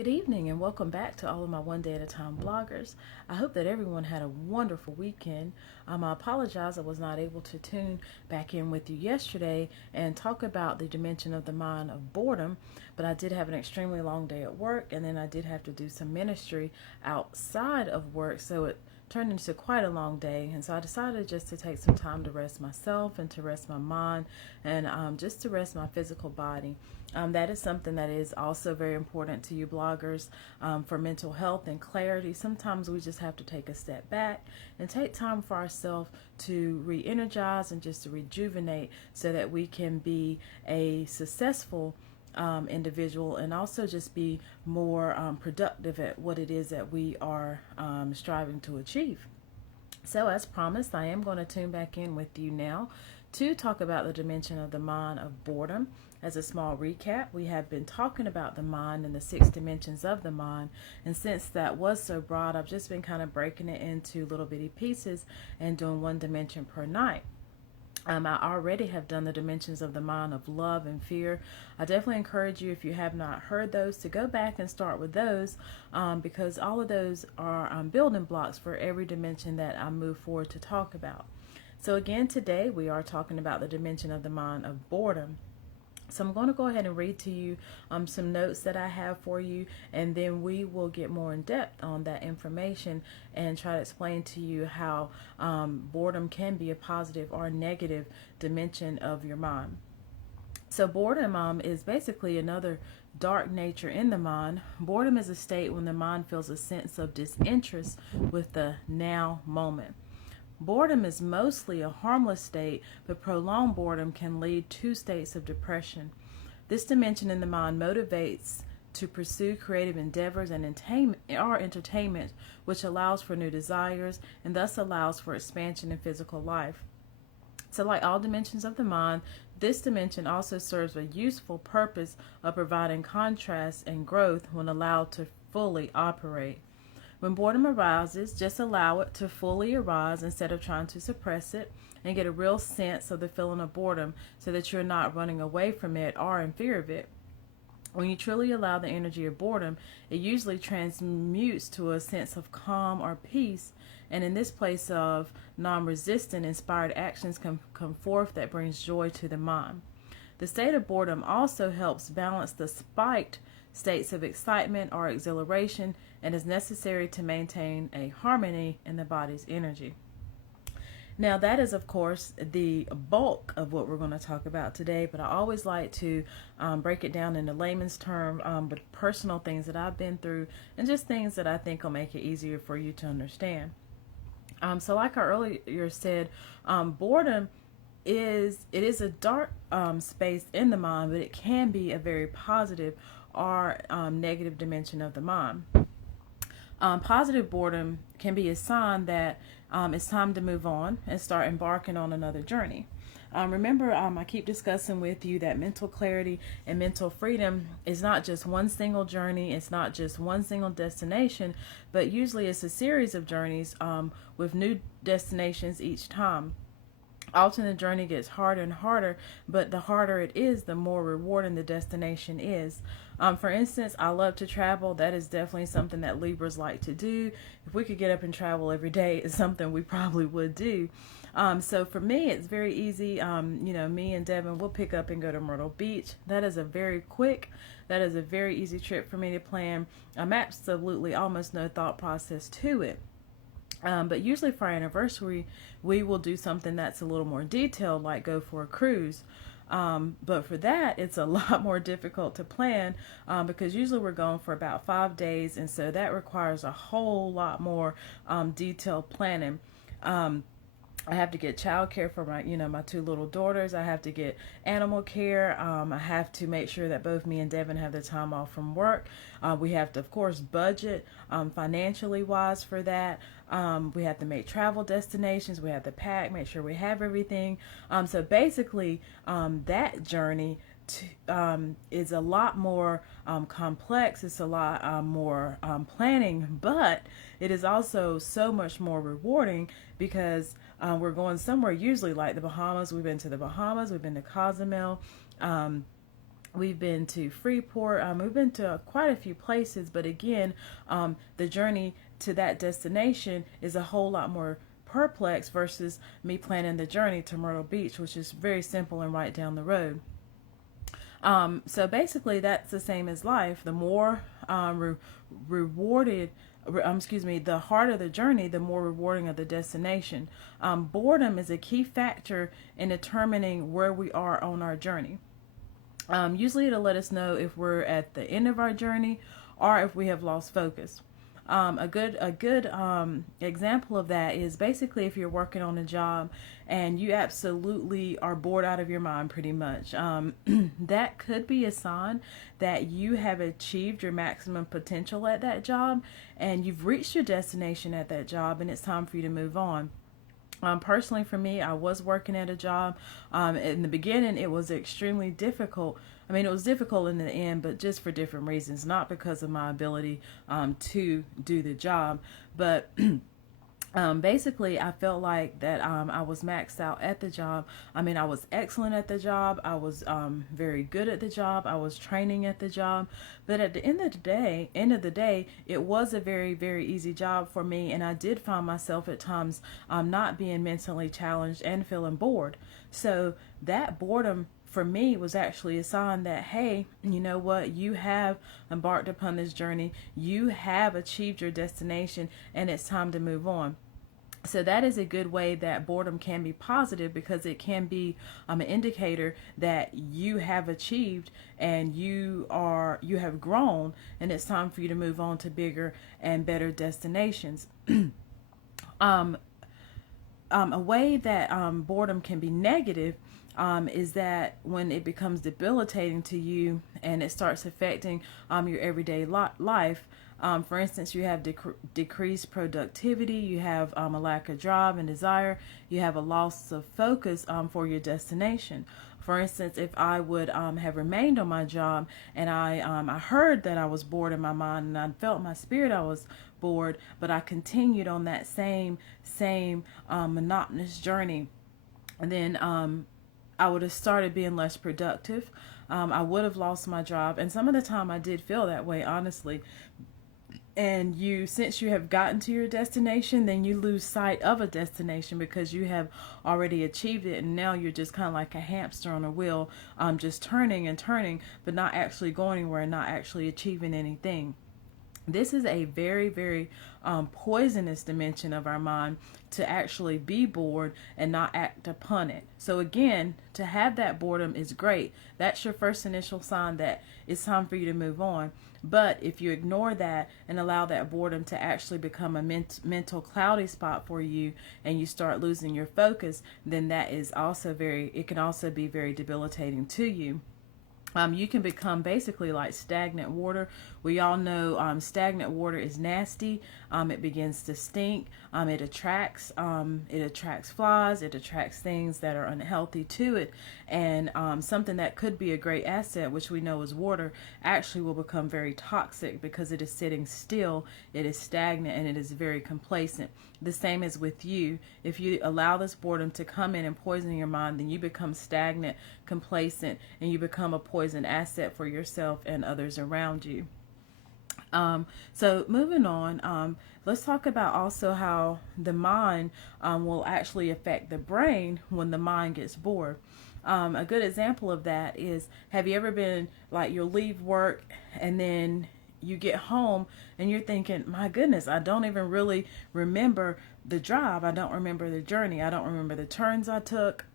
Good evening and welcome back to all of my One Day at a Time bloggers. I hope that everyone had a wonderful weekend. I apologize I was not able to tune back in with you yesterday and talk about the dimension of the mind of boredom, but I did have an extremely long day at work, and then I did have to do some ministry outside of work, so it turned into quite a long day. And so I decided just to take some time to rest myself and to rest my mind, and just to rest my physical body. That is something that is also very important to you bloggers, for mental health and clarity. Sometimes we just have to take a step back and take time for ourselves to re-energize and just to rejuvenate so that we can be a successful individual, and also just be more productive at what it is that we are striving to achieve. So, as promised, I am going to tune back in with you now to talk about the dimension of the mind of boredom. As a small recap, we have been talking about the mind and the six dimensions of the mind. And since that was so broad, I've just been kind of breaking it into little bitty pieces and doing one dimension per night. I already have done the dimensions of the mind of love and fear. I definitely encourage you, if you have not heard those, to go back and start with those, because all of those are building blocks for every dimension that I move forward to talk about. So again, today we are talking about the dimension of the mind of boredom. So I'm going to go ahead and read to you some notes that I have for you, and then we will get more in depth on that information and try to explain to you how boredom can be a positive or a negative dimension of your mind. So boredom is basically another dark nature in the mind. Boredom is a state when the mind feels a sense of disinterest with the now moment. Boredom is mostly a harmless state, but prolonged boredom can lead to states of depression. This dimension in the mind motivates to pursue creative endeavors and entertainment, which allows for new desires and thus allows for expansion in physical life. So, like all dimensions of the mind, this dimension also serves a useful purpose of providing contrast and growth when allowed to fully operate. When boredom arises, just allow it to fully arise instead of trying to suppress it, and get a real sense of the feeling of boredom so that you're not running away from it or in fear of it. When you truly allow the energy of boredom, it usually transmutes to a sense of calm or peace, and in this place of non-resistant, inspired actions come forth that brings joy to the mind. The state of boredom also helps balance the spiked states of excitement or exhilaration, and is necessary to maintain a harmony in the body's energy. Now, that is, of course, the bulk of what we're going to talk about today, but I always like to break it down into layman's term, with personal things that I've been through and just things that I think will make it easier for you to understand. So like I earlier said, boredom is a dark space in the mind, but it can be a very positive or negative dimension of the mind. Positive boredom can be a sign that it's time to move on and start embarking on another journey. Remember, I keep discussing with you that mental clarity and mental freedom is not just one single journey, it's not just one single destination, but usually it's a series of journeys with new destinations each time. Often the journey gets harder and harder, but the harder it is, the more rewarding the destination is. For instance, I love to travel. That is definitely something that Libras like to do. If we could get up and travel every day, it's something we probably would do. So for me, it's very easy. Me and Devin will pick up and go to Myrtle Beach. That is a very easy trip for me to plan. Absolutely almost no thought process to it. But usually for our anniversary, we will do something that's a little more detailed, like go for a cruise. But for that, it's a lot more difficult to plan, because usually we're going for about 5 days, and so that requires a whole lot more detailed planning. I have to get childcare for my two little daughters. I have to get animal care. I have to make sure that both me and Devin have the time off from work. We have to, of course, budget financially wise for that. We have to make travel destinations. We have to pack, make sure we have everything. So basically, that journey is a lot more complex. It's a lot more planning, but it is also so much more rewarding because we're going somewhere usually like the Bahamas. We've been to the Bahamas. We've been to Cozumel. We've been to Freeport. We've been to quite a few places, but again, the journey to that destination is a whole lot more perplex versus me planning the journey to Myrtle Beach, which is very simple and right down the road. So basically, that's the same as life. The more rewarded, excuse me, the harder the journey, the more rewarding of the destination. Boredom is a key factor in determining where we are on our journey. Usually it'll let us know if we're at the end of our journey or if we have lost focus. A good example of that is basically if you're working on a job and you absolutely are bored out of your mind pretty much. That could be a sign that you have achieved your maximum potential at that job and you've reached your destination at that job and it's time for you to move on. Personally, for me, I was working at a job. In the beginning, it was extremely difficult. I mean, it was difficult in the end, but just for different reasons, not because of my ability to do the job, but basically, I felt like that I was maxed out at the job. I mean, I was excellent at the job. I was very good at the job. I was training at the job. But at the end of the day, it was a very, very easy job for me. And I did find myself at times not being mentally challenged and feeling bored. So that boredom for me was actually a sign that, hey, you know what, you have embarked upon this journey, you have achieved your destination, and it's time to move on. So that is a good way that boredom can be positive, because it can be an indicator that you have achieved and you have grown, and it's time for you to move on to bigger and better destinations. um, a way that boredom can be negative is that when it becomes debilitating to you and it starts affecting your everyday life. For instance, you have decreased productivity, you have a lack of drive and desire, you have a loss of focus for your destination. For instance, if I would have remained on my job and I heard that I was bored in my mind and I felt in my spirit I was bored, but I continued on that same monotonous journey, and then I would have started being less productive. I would have lost my job, and some of the time I did feel that way, honestly. And since you have gotten to your destination, then you lose sight of a destination because you have already achieved it, and now you're just kind of like a hamster on a wheel, just turning and turning, but not actually going anywhere and not actually achieving anything. This is a very, very poisonous dimension of our mind, to actually be bored and not act upon it. So again, to have that boredom is great. That's your first initial sign that it's time for you to move on. But if you ignore that and allow that boredom to actually become a mental cloudy spot for you, and you start losing your focus, then that is also it can also be very debilitating to you. You can become basically like stagnant water. We all know stagnant water is nasty. It begins to stink. It attracts flies. It attracts things that are unhealthy to it. And something that could be a great asset, which we know is water, actually will become very toxic because it is sitting still. It is stagnant and it is very complacent. The same as with you. If you allow this boredom to come in and poison your mind, then you become stagnant, complacent, and you become a poison asset for yourself and others around you. So moving on, let's talk about also how the mind will actually affect the brain when the mind gets bored. A good example of that is, have you ever been like, you'll leave work and then you get home and you're thinking, my goodness, I don't even really remember the drive. I don't remember the journey. I don't remember the turns I took.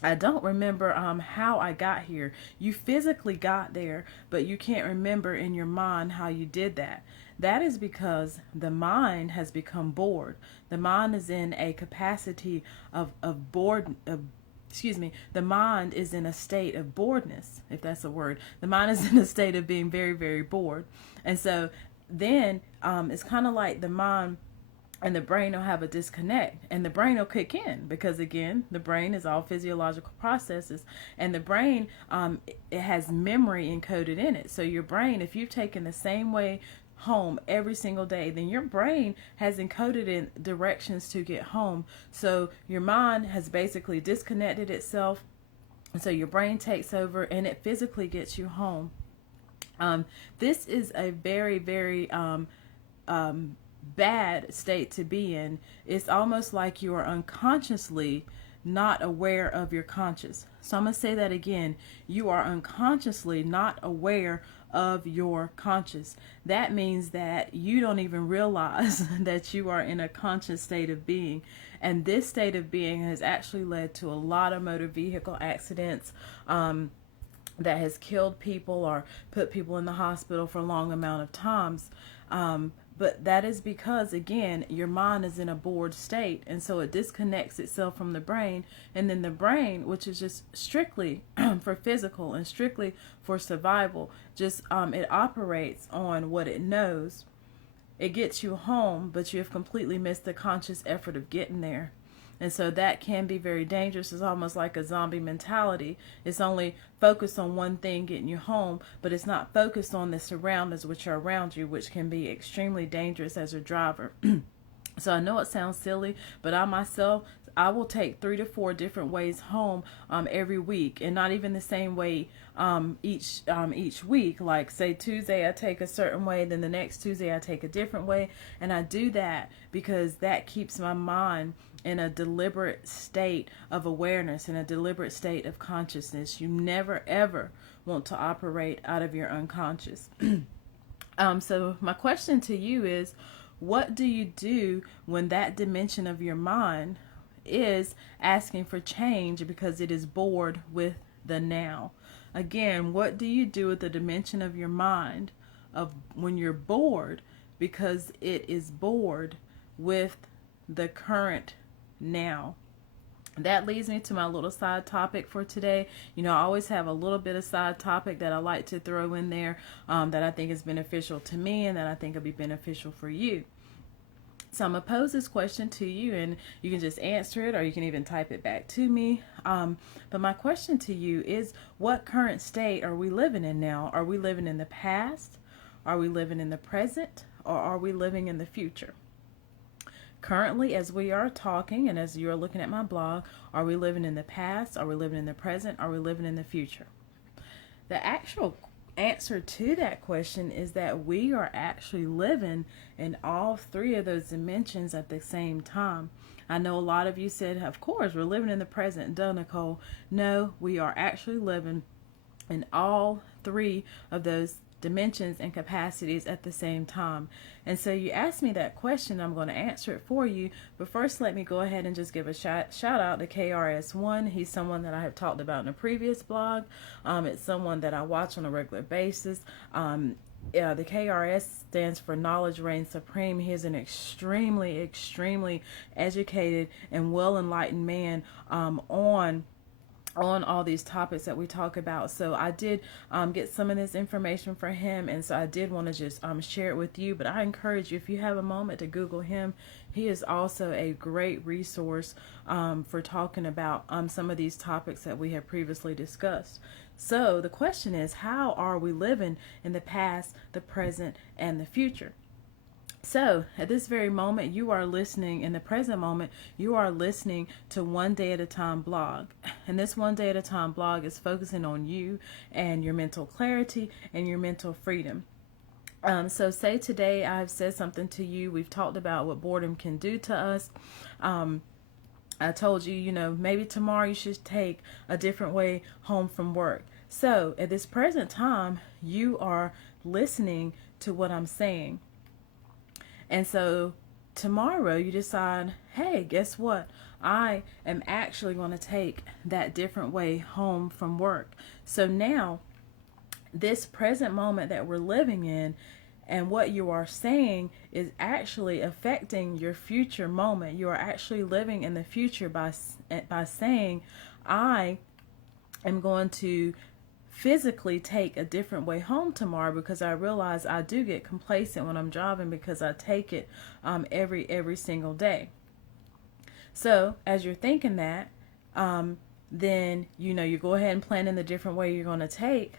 I don't remember how I got here. You physically got there, but you can't remember in your mind how you did that. That is because the mind has become bored. The mind is in a capacity of bored. The mind is in a state of boredness, if that's a word. The mind is in a state of being very, very bored. And so then it's kind of like the mind and the brain will have a disconnect, and the brain will kick in, because again, the brain is all physiological processes, and the brain it has memory encoded in it. So your brain, if you've taken the same way home every single day, then your brain has encoded in directions to get home. So your mind has basically disconnected itself And so your brain takes over and it physically gets you home. This is a very, very bad state to be in. It's almost like you are unconsciously not aware of your conscious. So I'm going to say that again. You are unconsciously not aware of your conscious. That means that you don't even realize that you are in a conscious state of being. And this state of being has actually led to a lot of motor vehicle accidents, that has killed people or put people in the hospital for a long amount of times. But that is because, again, your mind is in a bored state. And so it disconnects itself from the brain. And then the brain, which is just strictly for physical and strictly for survival, just it operates on what it knows. It gets you home, but you have completely missed the conscious effort of getting there. And so that can be very dangerous. It's almost like a zombie mentality. It's only focused on one thing, getting you home, but it's not focused on the surroundings which are around you, which can be extremely dangerous as a driver. So I know it sounds silly, but I myself, I will take 3 to 4 different ways home every week, and not even the same way each week. Like, say Tuesday I take a certain way, then the next Tuesday I take a different way, and I do that because that keeps my mind in a deliberate state of awareness, in a deliberate state of consciousness. You never ever want to operate out of your unconscious. So my question to you is, what do you do when that dimension of your mind is asking for change because it is bored with the now? Again, what do you do with the dimension of your mind of when you're bored because it is bored with the current now? That leads me to my little side topic for today. You know, I always have a little bit of side topic that I like to throw in there that I think is beneficial to me and that I think will be beneficial for you. So I'm going to pose this question to you, and you can just answer it or you can even type it back to me. But my question to you is, what current state are we living in now? Are we living in the past? Are we living in the present? Or are we living in the future? Currently, as we are talking and as you're looking at my blog, are we living in the past? Are we living in the present? Are we living in the future? The actual answer to that question is that we are actually living in all 3 of those dimensions at the same time. I know a lot of you said, of course, we're living in the present. Duh, Nicole. No, we are actually living in all 3 of those dimensions and capacities at the same time. And so you asked me that question, I'm going to answer it for you. But first, let me go ahead and just give a shout out to KRS-One. He's someone that I have talked about in a previous blog. It's someone that I watch on a regular basis. The KRS stands for Knowledge Reigns Supreme. He is an extremely, extremely educated and well-enlightened man on all these topics that we talk about. So I did get some of this information for him, and so I did want to just share it with you. But I encourage you, if you have a moment, to Google him. He is also a great resource for talking about some of these topics that we have previously discussed. So the question is, how are we living in the past, the present, and the future? So at this very moment, you are listening, in the present moment, you are listening to One Day at a Time blog. And this One Day at a Time blog is focusing on you and your mental clarity and your mental freedom. So say today I've said something to you. We've talked about what boredom can do to us. I told you, you know, maybe tomorrow you should take a different way home from work. So at this present time, you are listening to what I'm saying. And so tomorrow you decide, hey, guess what? I am actually going to take that different way home from work. So now this present moment that we're living in and what you are saying is actually affecting your future moment. You are actually living in the future by saying, I am going to physically take a different way home tomorrow because I realize I do get complacent when I'm driving because I take it every single day. So as you're thinking that, then you go ahead and plan in the different way you're going to take.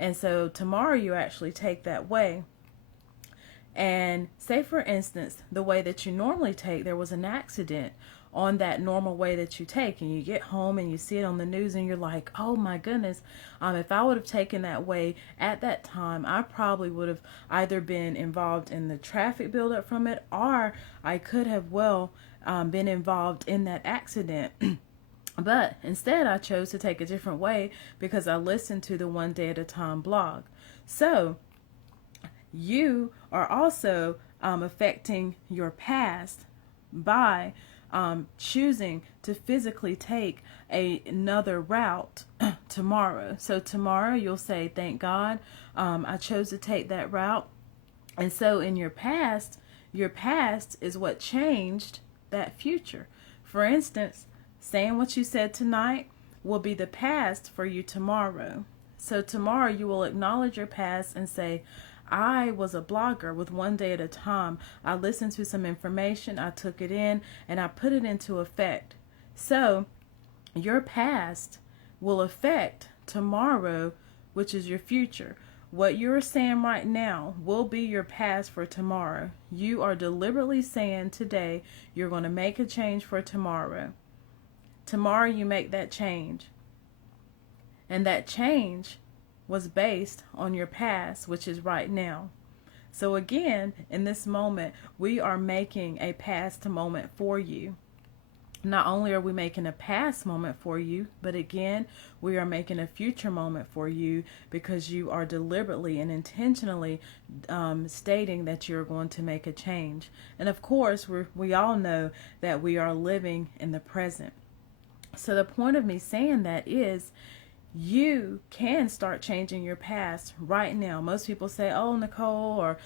And so tomorrow you actually take that way. And say, for instance, the way that you normally take, there was an accident on that normal way that you take, and you get home and you see it on the news and you're like, oh my goodness, if I would have taken that way at that time, I probably would have either been involved in the traffic buildup from it, or I could have been involved in that accident. But instead, I chose to take a different way because I listened to the One Day at a Time blog. So you are also affecting your past by choosing to physically take another route tomorrow. So tomorrow you'll say, thank God I chose to take that route. And so in your past is what changed that future. For instance, saying what you said tonight will be the past for you tomorrow. So tomorrow you will acknowledge your past and say, I was a blogger with One Day at a Time. I listened to some information, I took it in, and I put it into effect. So your past will affect tomorrow, which is your future. What you're saying right now will be your past for tomorrow. You are deliberately saying today you're going to make a change for tomorrow. Tomorrow you make that change. And that change was based on your past, which is right now. So again, in this moment, we are making a past moment for you. Not only are we making a past moment for you, but again, we are making a future moment for you because you are deliberately and intentionally stating that you're going to make a change. And of course, we all know that we are living in the present. So the point of me saying that is, you can start changing your past right now. Most people say, oh, Nicole, or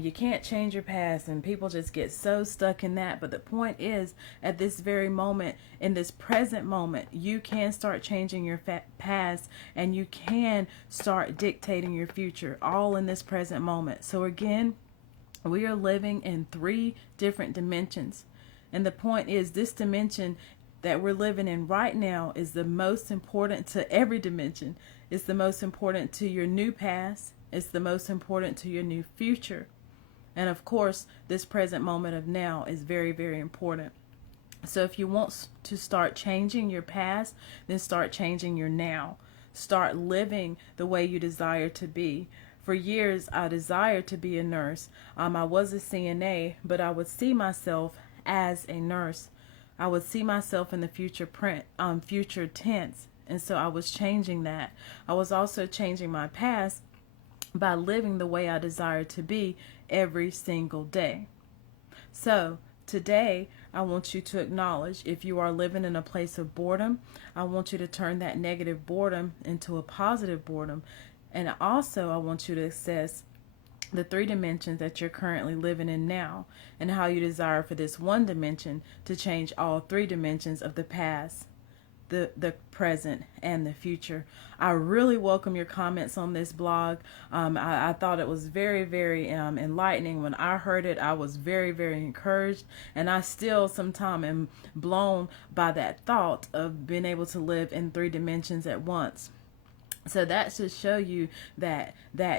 you can't change your past, and people just get so stuck in that. But the point is, at this very moment, in this present moment, you can start changing your past, and you can start dictating your future, all in this present moment. So again, we are living in 3 different dimensions. And the point is, this dimension that we're living in right now is the most important to every dimension. It's the most important to your new past. It's the most important to your new future. And of course, this present moment of now is very, very important. So if you want to start changing your past, then start changing your now. Start living the way you desire to be. For years, I desired to be a nurse. I was a CNA, but I would see myself as a nurse. I would see myself in the future tense. And so I was changing that. I was also changing my past by living the way I desired to be every single day. So today, I want you to acknowledge, if you are living in a place of boredom, I want you to turn that negative boredom into a positive boredom. And also, I want you to assess the 3 dimensions that you're currently living in now, and how you desire for this one dimension to change all 3 dimensions of the past, the present, and the future. I really welcome your comments on this blog. I thought it was very, very enlightening. When I heard it, I was very, very encouraged, and I still sometimes am blown by that thought of being able to live in 3 dimensions at once. So that should show you that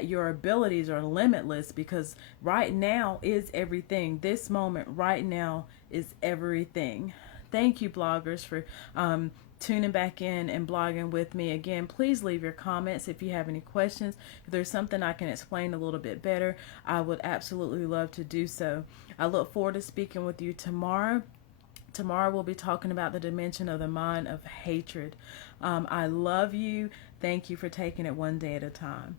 your abilities are limitless, because right now is everything. This moment right now is everything. Thank you, bloggers, for tuning back in and blogging with me. Again, please leave your comments if you have any questions. If there's something I can explain a little bit better, I would absolutely love to do so. I look forward to speaking with you tomorrow. Tomorrow we'll be talking about the dimension of the mind of hatred. I love you. Thank you for taking it one day at a time.